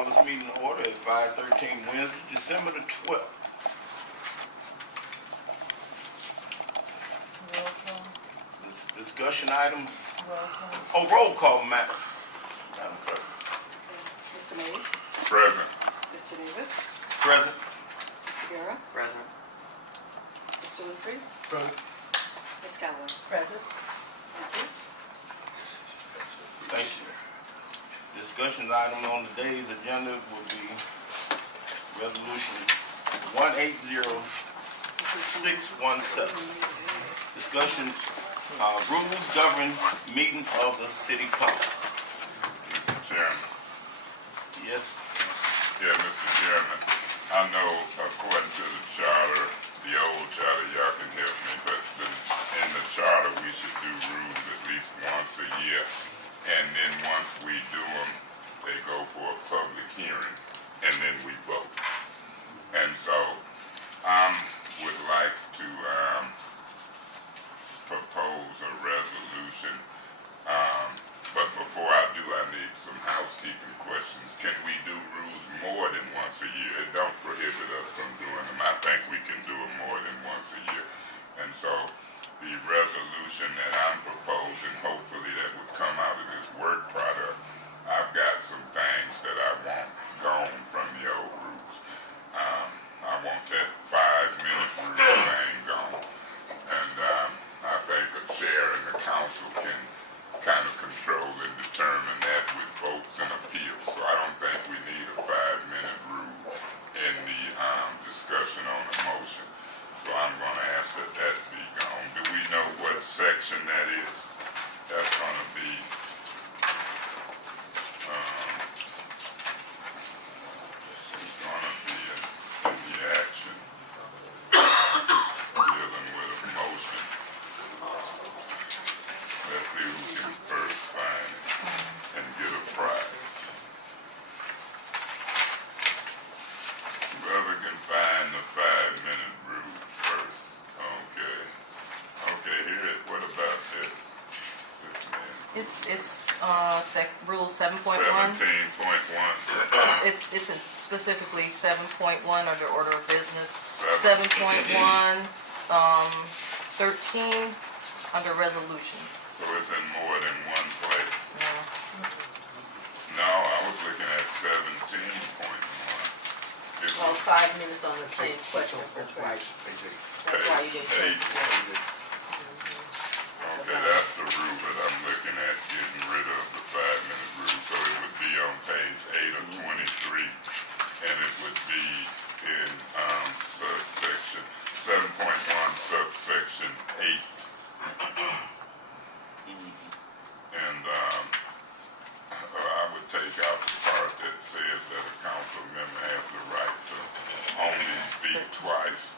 call this meeting to order at 5:13 Wednesday, December the 12th. Roll call. Discussion items. Roll call. Oh, roll call, Madam Clerk. Mr. Mays? Present. Mr. Davis? Present. Mr. Guerra? Present. Mr. Winfrey? Present. Ms. Calloway? Present. Thank you. Thank you. Discussion item on today's agenda will be Resolution 180617. Discussion, rules govern meeting of the City Council. Chairman. Yes. Yeah, Mr. Chairman. I know according to the charter, the old charter, y'all can help me, but in the charter we should do rules at least once a year. And then once we do them, they go for a public hearing, and then we vote. And so I would like to propose a resolution. But before I do, I need some housekeeping questions. Can we do rules more than once a year? It don't prohibit us from doing them. I think we can do them more than once a year. And so the resolution that I'm proposing, hopefully that would come out of this work product, I've got some things that I want gone from the old rules. I want that 5-minute rule thing gone. And I think a chair and the council can kind of control and determine that with votes and appeals. So I don't think we need a 5-minute rule in the discussion on the motion. So I'm going to ask that that be gone. Do we know what section that is? That's going to be it's going to be in the action dealing with a motion. Let's see who can first find it and get a prize. Whoever can find the 5-minute rule first. Okay. Okay, here it. What about this? It's rule 7.1. 17.1. It's specifically 7.1 under order of business. 7. 7.1, 13 under resolutions. So it's in more than one place. Yeah. No, I was looking at 17.1. Well, 5 minutes on the same question for twice. That's why you didn't say it. Okay, that's the rule that I'm looking at, getting rid of the 5-minute rule. So it would be on page 8 of 23, and it would be in subsection 7.1, subsection 8. And I would take out the part that says that a council member has the right to only speak twice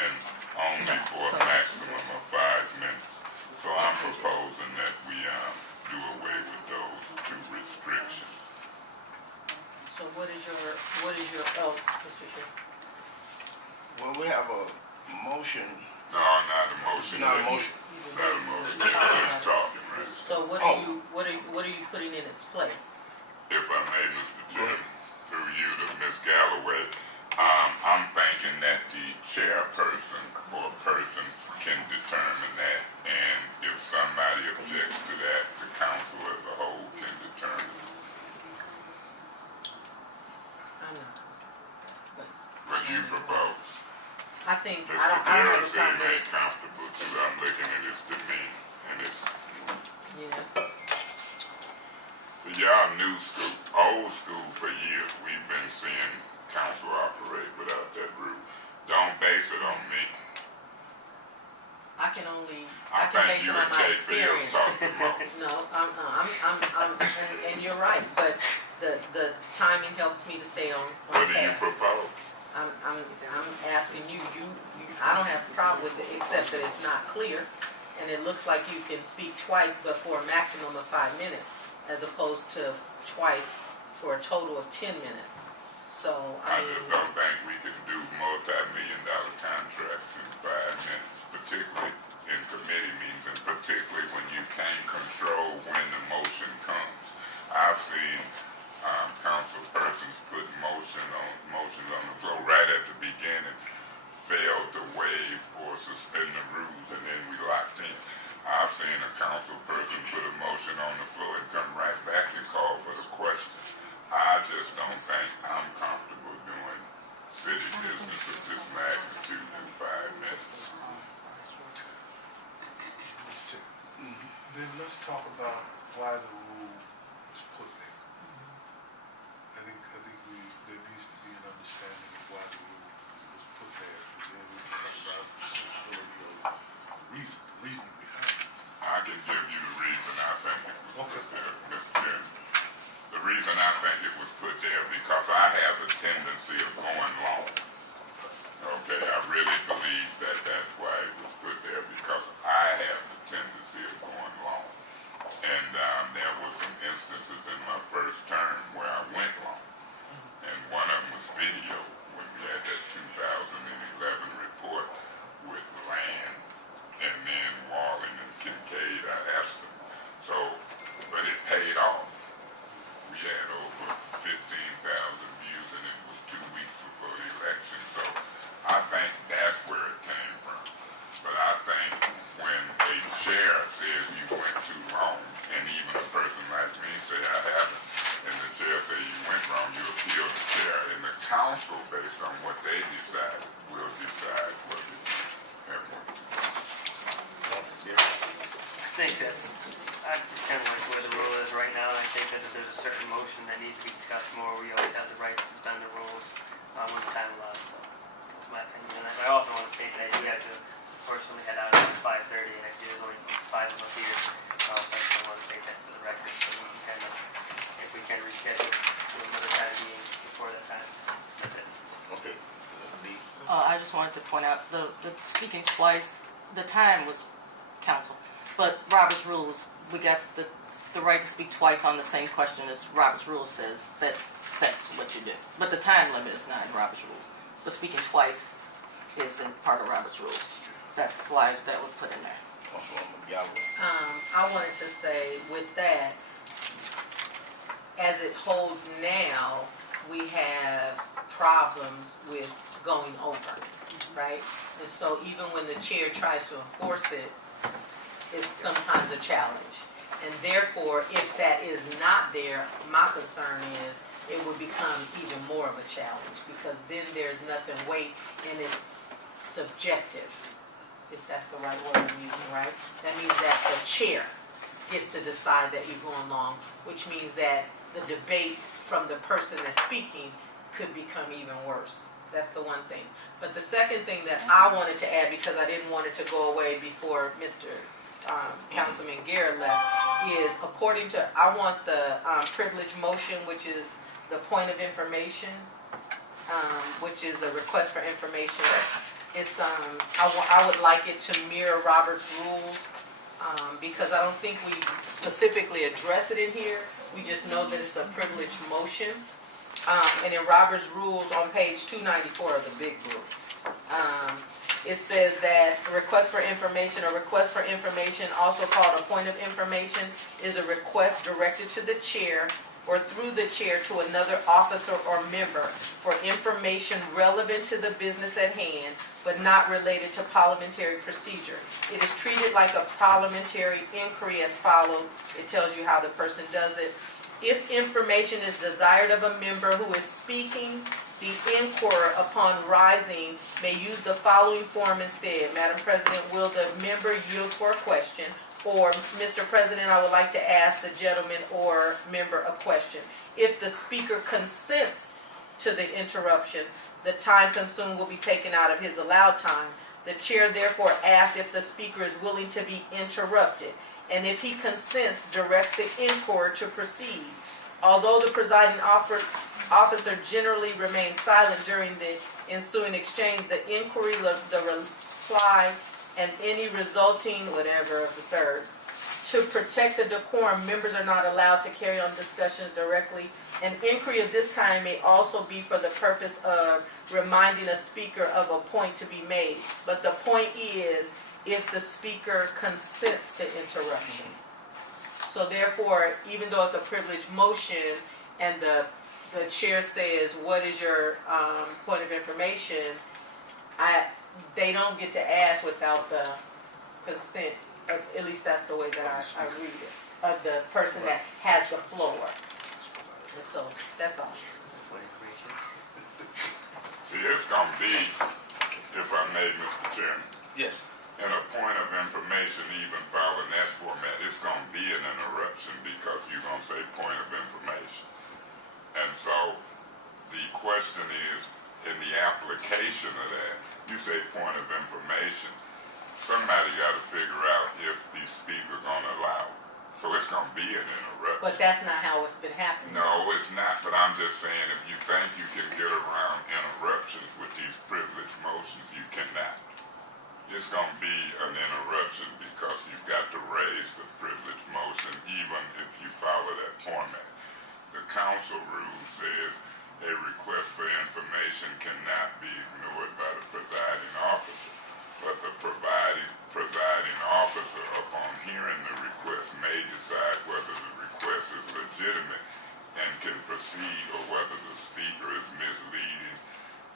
and only for a maximum of 5 minutes. So I'm proposing that we do away with those two restrictions. So what is your, oh, Mr. Chair. Well, we have a motion. No, not a motion. Not a motion. Not a motion. Just talking, right? So what are you putting in its place? If I may, Mr. Chairman, through you to Ms. Galloway, I'm thinking that the chairperson or persons can determine that, and if somebody objects to that, the council as a whole can determine it. I know. What do you propose? I think, Mr. I don't have Guerra a said he problem. ain't comfortable too. I'm looking at this to me, and it's, Yeah. so y'all new school, old school for years, we've been seeing council operate without that rule. Don't base it on me. I can only, I I can think base you it on and my Jay Fields experience. talk the most. No, and you're right, but the timing helps me to stay on What do you task. propose? I'm asking you, I don't have a problem with it, except that it's not clear, and it looks like you can speak twice, but for a maximum of 5 minutes, as opposed to twice for a total of 10 minutes. So, I just don't think we can do multi-million-dollar contracts in 5 minutes, particularly in committee meetings, and particularly when you can't control when the motion comes. I've seen council persons motions on the floor right at the beginning, failed to waive or suspend the rules, and then we locked in. I've seen a council person put a motion on the floor and come right back and call for the question. I just don't think I'm comfortable doing city business of this magnitude in 5 minutes. Then let's talk about why the rule was put there. I think there needs to be an understanding of why the rule was put there, and then we can talk about the sensibility of the reasoning behind it. I can give you the reason I think it was put there, Mr. Chairman. The reason I think it was put there because I have a tendency of going long. Okay, I really believe that that's why it was put there, because I have the tendency of going long. And there were some instances in my first term where I went long. And one of them was video, when we had that 2011 report with Land and then Walling and Kincaid. I asked them. So, but it paid off. We had over 15,000 views, and it was 2 weeks before the election. So I think that's where it came from. But I think when a chair says you went too long, and even a person like me say I haven't, and the chair says you went wrong, you appeal the chair, and the council, based on what they decide, will decide whether you have one. I think that's kind of like where the rule is right now, and I think that if there's a certain motion that needs to be discussed more, we always have the right to suspend the rules when the time allows. So that's my opinion. And I also want to state that we had to unfortunately head out at 5:30, and I see there's only 5 of us here. So I just want to state that for the record, so we can kind of, if we can reschedule to another time being before that time. That's it. Okay. I just wanted to point out, the speaking twice, the time was council. But Robert's rules, we got the right to speak twice on the same question as Robert's rules says, that's what you do. But the time limit is not in Robert's rules. But speaking twice is in part of Robert's rules. That's why that was put in there. I wanted to say with that, as it holds now, we have problems with going over, right? And so even when the chair tries to enforce it, it's sometimes a challenge. And therefore, if that is not there, my concern is it would become even more of a challenge, because then there's nothing weight and it's subjective, if that's the right word I'm using, right? That means that the chair gets to decide that you're going long, which means that the debate from the person that's speaking could become even worse. That's the one thing. But the second thing that I wanted to add, because I didn't want it to go away before Mr. Councilman Garrett left, is according to, I want the privilege motion, which is the point of information, which is a request for information. It's I would like it to mirror Robert's rules, because I don't think we specifically address it in here. We just know that it's a privilege motion. And in Robert's rules on page 294 of the big book, it says that a request for information, also called a point of information, is a request directed to the chair or through the chair to another officer or member for information relevant to the business at hand, but not related to parliamentary procedure. It is treated like a parliamentary inquiry as followed. It tells you how the person does it. If information is desired of a member who is speaking, the inquirer, upon rising, may use the following form instead. Madam President, will the member yield for a question? Or, Mr. President, I would like to ask the gentleman or member a question. If the speaker consents to the interruption, the time consumed will be taken out of his allowed time. The chair therefore asks if the speaker is willing to be interrupted, and if he consents, directs the inquirer to proceed. Although the presiding officer generally remains silent during the ensuing exchange, the inquiry, the reply, and any resulting whatever of the third. To protect the decorum, members are not allowed to carry on discussions directly. An inquiry of this kind may also be for the purpose of reminding a speaker of a point to be made. But the point is, if the speaker consents to interruption. So therefore, even though it's a privileged motion, and the chair says, what is your, point of information? They don't get to ask without the consent, at least that's the way that I read it, of the person that has the floor. And so, that's all. What information? See, it's gonna be, if I may, Mr. Chairman, Yes. in a point of information, even following that format, it's gonna be an interruption because you're gonna say point of information. And so, the question is, in the application of that, you say point of information, somebody gotta figure out if the speaker gonna allow it. So it's gonna be an interruption. But that's not how it's been happening. No, it's not, but I'm just saying, if you think you can get around interruptions with these privilege motions, you cannot. It's gonna be an interruption because you've got to raise the privilege motion even if you follow that format. The council rule says a request for information cannot be ignored by the presiding officer, but the presiding officer, upon hearing the request, may decide whether the request is legitimate and can proceed, or whether the speaker is misleading,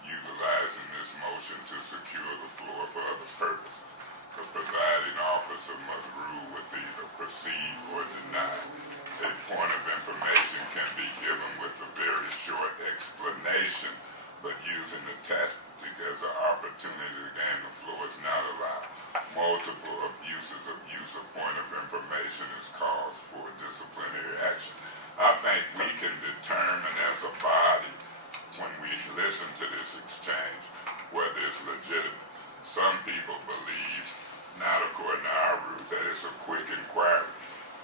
utilizing this motion to secure the floor for other purposes. The presiding officer must rule with either proceed or deny. A point of information can be given with a very short explanation, but using the tactic as an opportunity to gain the floor is not allowed. Multiple abuses of use of point of information is cause for disciplinary action. I think we can determine as a body, when we listen to this exchange, whether it's legitimate. Some people believe, not according to our rules, that it's a quick inquiry.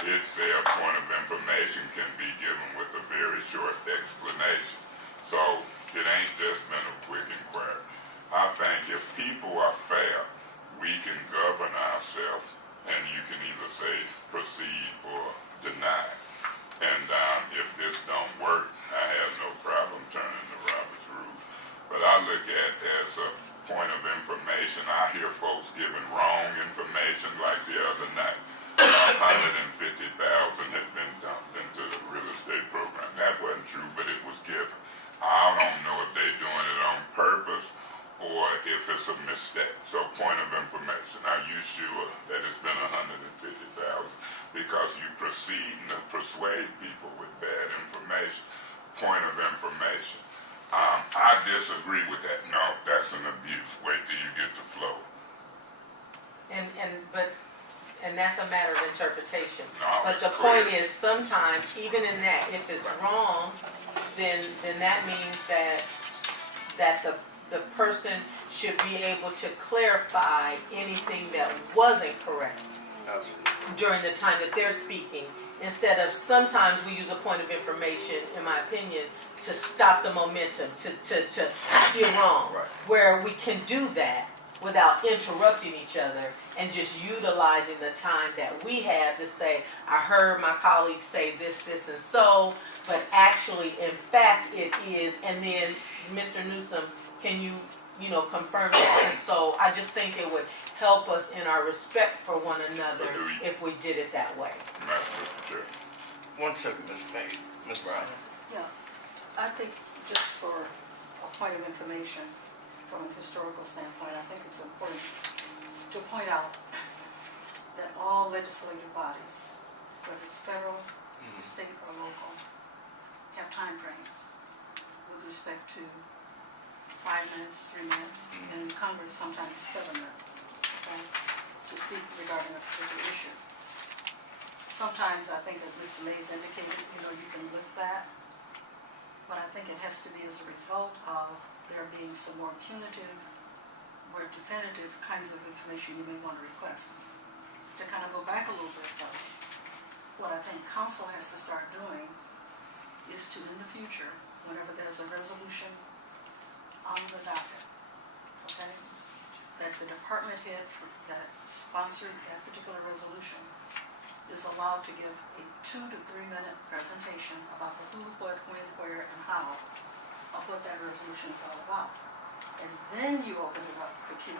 It's a point of information can be given with a very short explanation. So it ain't just been a quick inquiry. I think if people are fair, we can govern ourselves, and you can either say proceed or deny. And if this don't work, I have no problem turning to Robert's rules. But I look at it as a point of information. I hear folks giving wrong information, like the other night. 150,000 had been dumped into the real estate program. That wasn't true, but it was given. I don't know if they're doing it on purpose or if it's a mistake. So point of information. Are you sure that it's been 150,000? Because you proceeding to persuade people with bad information. Point of information. I disagree with that. No, that's an abuse. Wait till you get the flow. And that's a matter of interpretation. No, But it's the point clear. is, sometimes, even in that, if it's wrong, then that means that the person should be able to clarify anything that wasn't correct during the time that they're speaking. Instead of, sometimes we use a point of information, in my opinion, to stop the momentum, to you're wrong. Right. Where we can do that without interrupting each other and just utilizing the time that we have to say, I heard my colleagues say this, and so, but actually, in fact, it is, and then, Mr. Newsom, can you confirm that? And so, I just think it would help us in our respect for one another if we did it that way. Mr. Chair. 1 second, Mr. Payne. Ms. Brown. Yeah, I think just for a point of information, from a historical standpoint, I think it's important to point out that all legislative bodies, whether it's federal, state, or local, have time frames with respect to 5 minutes, 3 minutes, and in Congress sometimes 7 minutes, okay, to speak regarding a particular issue. Sometimes I think, as Mr. Mays indicated, you can lift that, but I think it has to be as a result of there being some more punitive or definitive kinds of information you may want to request. To kind of go back a little bit though, what I think Council has to start doing is to, in the future, whenever there's a resolution on the docket, okay, that the department head that sponsored that particular resolution is allowed to give a 2 to 3 minute presentation about the who, what, when, where, and how of what that resolution is all about. And then you open it up for Q&A.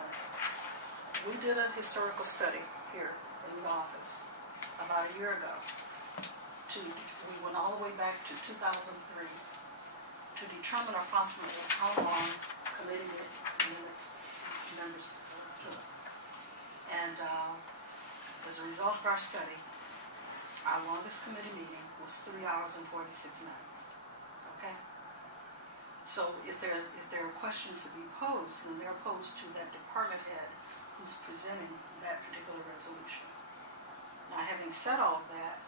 We did a historical study here in the office about a year ago. we went all the way back to 2003 to determine approximately how long committee minutes members took. And as a result of our study, our longest committee meeting was 3 hours and 46 minutes. Okay? So if there are questions to be posed, then they're posed to that department head who's presenting that particular resolution. Now, having said all of that,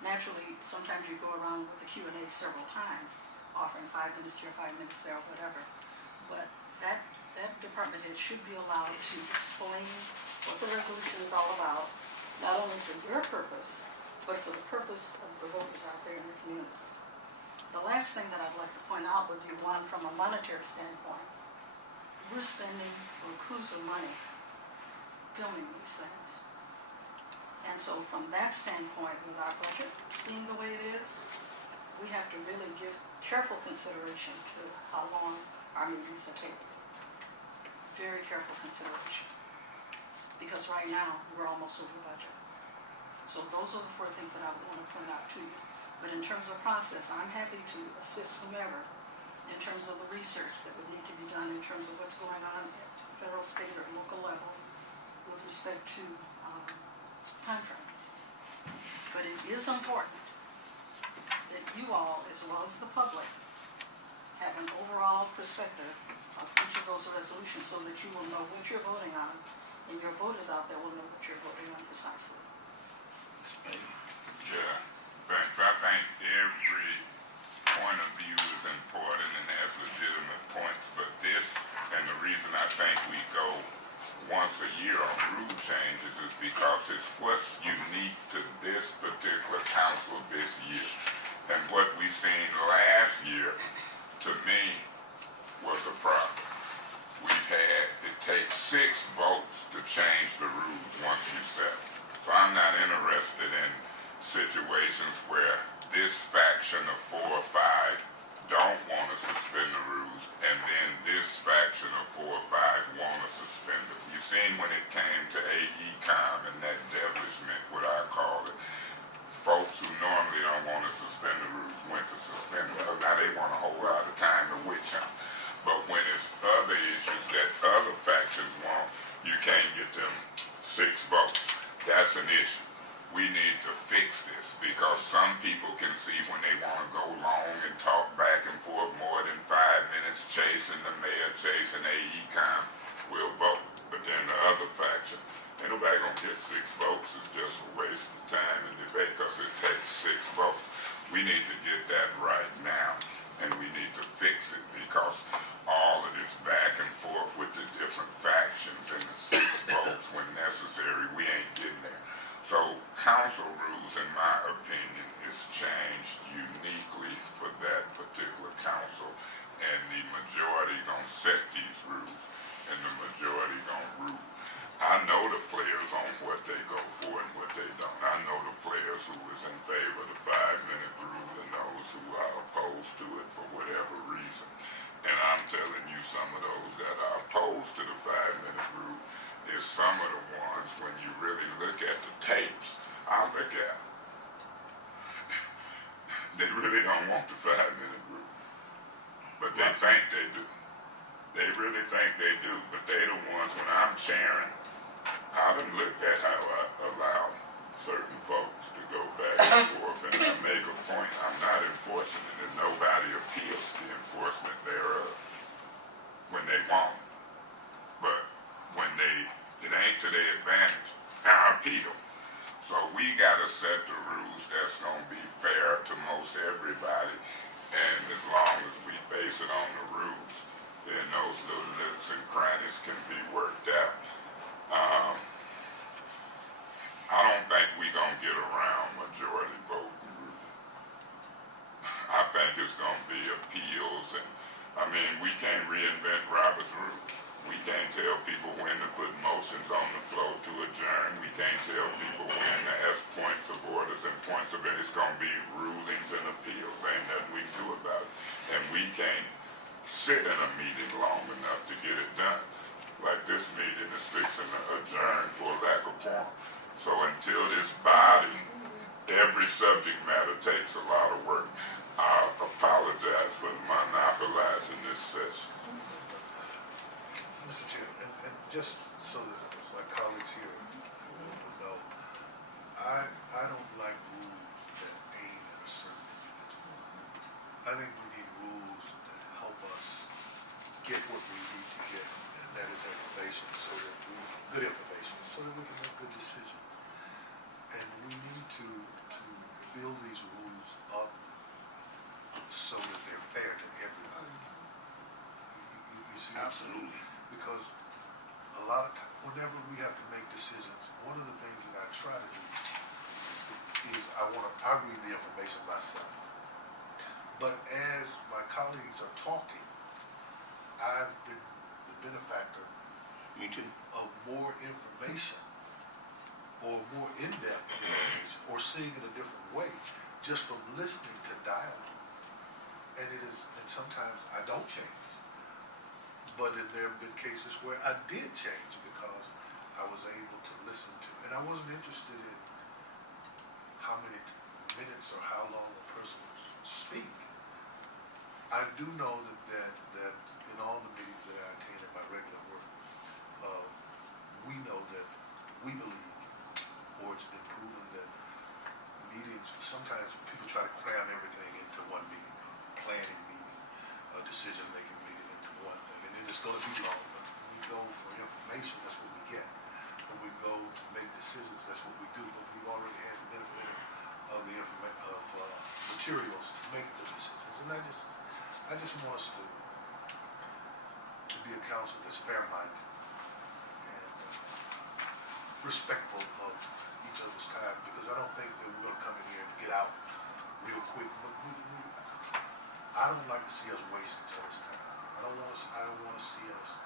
naturally, sometimes you go around with the Q&A several times, offering 5 minutes here, 5 minutes there, or whatever. But that department head should be allowed to explain what the resolution is all about, not only for your purpose, but for the purpose of the voters out there in the community. The last thing that I'd like to point out with you, one, from a monetary standpoint, we're spending Coucil money filming these things. And so from that standpoint, with our budget being the way it is, we have to really give careful consideration to how long our meetings are taking. Very careful consideration. Because right now, we're almost over budget. So those are the 4 things that I would want to point out to you. But in terms of process, I'm happy to assist whomever in terms of the research that would need to be done in terms of what's going on at federal, state, or local level with respect to time frames. But it is important that you all, as well as the public, have an overall perspective of each of those resolutions so that you will know what you're voting on, and your voters out there will know what you're voting on precisely. Yeah, thanks. I think every point of view is important and has legitimate points, but this, and the reason I think we go once a year on rule changes is because it's what's unique to this particular council this year. And what we seen last year, to me, was a problem. It takes 6 votes to change the rules once you set them. So I'm not interested in situations where this faction of 4 or 5 don't want to suspend the rules, and then this faction of 4 or 5 want to suspend it. You seen when it came to AECOM and that devilishment, what I call it, folks who normally don't want to suspend the rules went to suspend it. Well, now they want a whole lot of time to witch hunt. But when it's other issues that other factions want, you can't get them 6 votes. That's an issue. We need to fix this because some people can see when they want to go long and talk back and forth more than 5 minutes chasing the mayor, chasing AECOM, will vote. But then the other faction, ain't nobody gonna get 6 votes. It's just a waste of time and debate because it takes 6 votes. We need to get that right now, and we need to fix it because all of this back and forth with the different factions and the 6 votes when necessary, we ain't getting there. So council rules, in my opinion, is changed uniquely for that particular council, and the majority gonna set these rules, and the majority gonna rule. I know the players on what they go for and what they don't. I know the players who is in favor of the 5-minute rule and those who are opposed to it for whatever reason. And I'm telling you, some of those that are opposed to the 5-minute rule is some of the ones, when you really look at the tapes, I look at them. They really don't want the 5-minute rule. But they think they do. They really think they do, but they the ones, when I'm chairing, I done looked at how I allow certain folks to go back and forth, and I make a point, I'm not enforcing it, and nobody appeals the enforcement thereof when they want it. But when it ain't to their advantage, I appeal. So we gotta set the rules that's gonna be fair to most everybody, and as long as we base it on the rules, then those little nooks and crannies can be worked out. I don't think we're going to get around majority voting rule. I think it's going to be appeals, and I mean, we can't reinvent Robert's rules. We can't tell people when to put motions on the floor to adjourn. We can't tell people when to ask points of orders and points of it. It's going to be rulings and appeals. Ain't nothing we can do about it. And we can't sit in a meeting long enough to get it done. Like this meeting is fixing to adjourn for lack of quorum. So until this body every subject matter takes a lot of work. I apologize for monopolizing this session. Mr. Chair, and just so that my colleagues here will know, I don't like rules that aim at a certain individual. I think we need rules that help us get what we need to get, and that is information, good information, so that we can make good decisions. And we need to build these rules up so that they're fair to everybody. You see? Absolutely. Because a lot of times, whenever we have to make decisions, one of the things that I try to do is I read the information myself. But as my colleagues are talking, I've been the benefactor Me too. of more information or more in-depth information or seeing it a different way just from listening to dialogue. And sometimes I don't change. But then there have been cases where I did change because I was able to listen to, and I wasn't interested in how many minutes or how long a person would speak. I do know that in all the meetings that I attend in my regular work, we know that we believe, or it's been proven that meetings, sometimes people try to cram everything into one meeting, planning meeting, decision-making meeting into one thing. And then it's going to be long. But when we go for information, that's what we get. When we go to make decisions, that's what we do. But we've already had the benefit of the materials to make the decisions. And I just want us to be a council that's fair-minded and respectful of each other's time. Because I don't think that we're going to come in here and get out real quick. But I don't like to see us waste each other's time. I don't want to see us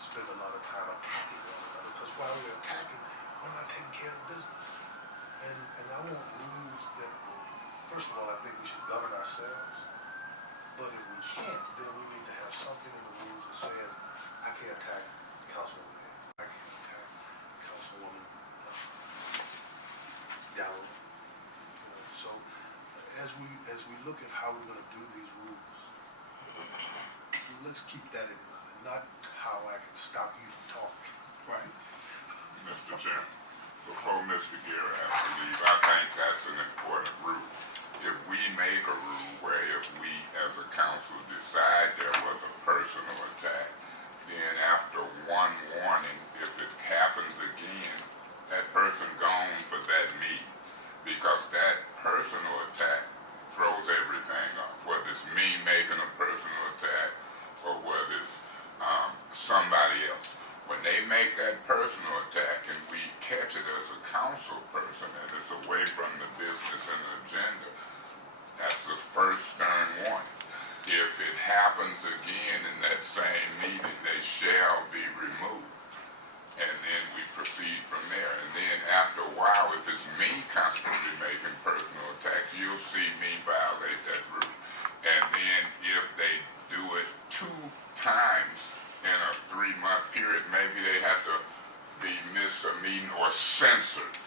spend a lot of time attacking one another, because while we're attacking, we're not taking care of business. And I want rules that will, first of all, I think we should govern ourselves. But if we can't, then we need to have something in the rules that says, I can't attack Councilwoman Hayes. I can't attack Councilwoman Gallo. So as we look at how we're going to do these rules, let's keep that in mind, not how I can stop you from talking. Right. Mr. Chairman, before Mr. Guerra has to leave, I think that's an important rule. If we make a rule where if we as a council decide there was a personal attack, then after one warning, if it happens again, that person gone for that meeting. Because that personal attack throws everything off, whether it's me making a personal attack or whether it's somebody else. When they make that personal attack and we catch it as a council person and it's away from the business and the agenda, that's the first stern warning. If it happens again in that same meeting, they shall be removed. And then we proceed from there. And then after a while, if it's me constantly making personal attacks, you'll see me violate that rule. And then if they do it 2 times in a 3-month period, maybe they have to be missed a meeting or censored.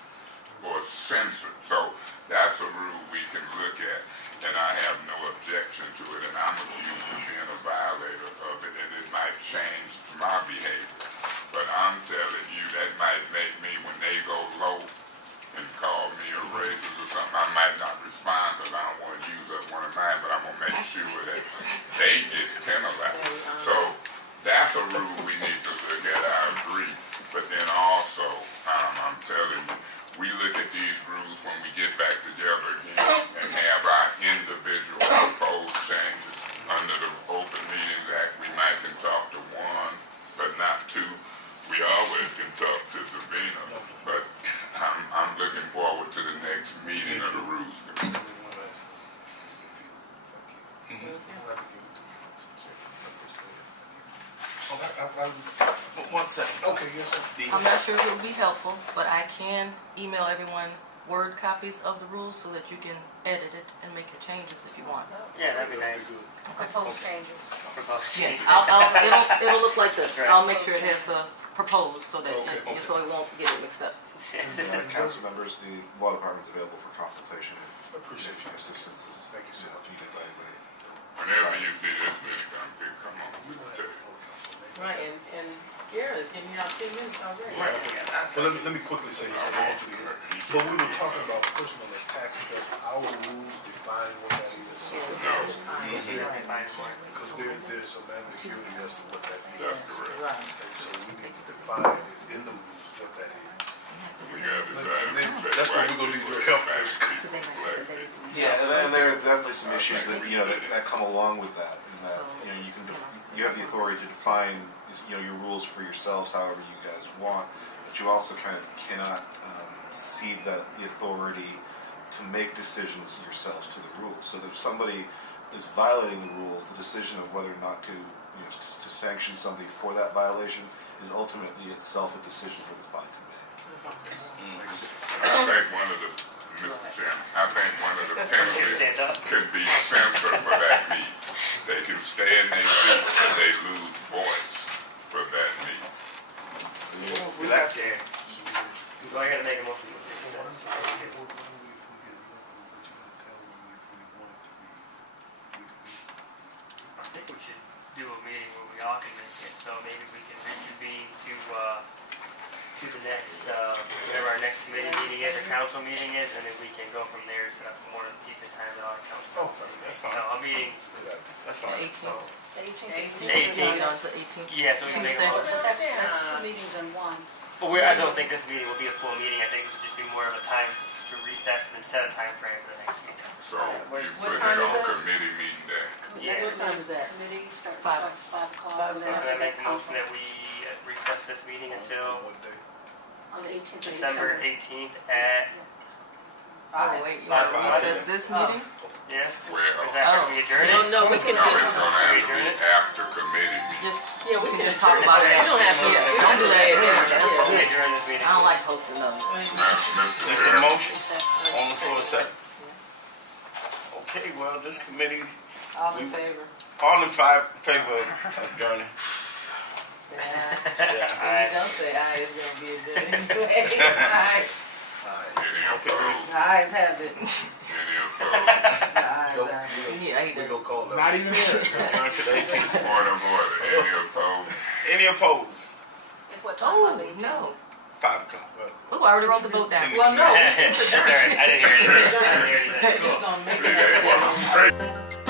So that's a rule we can look at, and I have no objection to it, and I'm accused of being a violator of it, and it might change my behavior. But I'm telling you, that might make me, when they go low and call me a racist or something, I might not respond because I don't want to use up one of mine, but I'm going to make sure that they get penalized. So that's a rule we need to look at, I agree. But then also, I'm telling you, we look at these rules when we get back together again and have our individual proposed changes. Under the Open Meetings Act, we might can talk to 1, but not 2. We always can talk to Davina, but I'm looking forward to the next meeting of the Rules Committee. But 1 second. Okay, yes, sir. I'm not sure if it would be helpful, but I can email everyone Word copies of the rules so that you can edit it and make your changes if you want. Yeah, that'd be nice. Proposed changes. Proposed Yes, changes. it'll look like this. Right. I'll make sure it has the proposed so that Okay. so it won't get it mixed up. Council members, the law department's available for consultation if Appreciate you. assistance is Thank you so much. needed by anybody. Whenever you see this video come through, come on, We might tell have a you. full council meeting. Right, and Garrett, and you have 10 minutes already. Well, let me quickly say this, I want you to hear. But we were talking about personal attacks, does our rules define what that is? So because there's some ambiguity as to what that means. That's correct. Right. And so we need to define it in the rules what that is. We gotta decide. And then that's where we're gonna need your help. Yeah, and there are definitely some issues that, that come along with that, in that, you can, you have the authority to define, your rules for yourselves however you guys want, but you also kind of cannot cede the authority to make decisions yourselves to the rules. So that if somebody is violating the rules, the decision of whether or not to, to sanction somebody for that violation is ultimately itself a decision for this body to make. I think one of the, Mr. Chairman, I think one of the penalties can be censored for that meeting. They can stay in their seat and they lose voice for that meeting. We have to. So Do I gotta make a motion? I think we should do a meeting where we all can make it, so maybe we can reconvene to the next, whatever our next committee meeting is, or council meeting is, and then we can go from there, set up more decent time at our council. Oh, that's fine. So a meeting, That's fine. 18th. The 18th. 18th. No, it's the 18th. yeah, so we can make a Tuesday. motion. But that's 2 meetings in one. But I don't think this meeting will be a full meeting, I think we should just do more of a time to recess and then set a time frame for the next meeting. So What you put time it is on that? committee meeting day. Yeah. What time is that? Committee starts Five. at 5 o'clock. Five and So then I'm gonna make a council motion that we recess this meeting until What day? On the 18th of December 18th at, Oh, wait, you Five. want to recess this meeting? yeah? Well, Or is that after we adjourn it? No, we can no, it's just, gonna have to be after committee meeting. Just, yeah, we we can can just talk adjourn it. about it. We don't have to. Yeah, don't do that. Yeah, Yeah, We yeah. adjourn this meeting. I don't like hosting them. Mr. There's a Chairman, motion on the floor, second. Okay, well, this committee, All in favor? all in favor of adjourning. If you don't say aye, it's gonna be a good anyway. Aye. any opposed? Ayes have it. Any opposed? Ayes Nope, have it. Yeah, he we does. gonna call that. Not even here. Adjourn to the 18th. Point of order, any opposed? Any opposed? At what time Oh, on the 18th? no. 5 o'clock. Ooh, I already wrote the vote down. Well, no. That's all right, I didn't hear anything. I didn't hear anything. It's gonna make See, it. they want to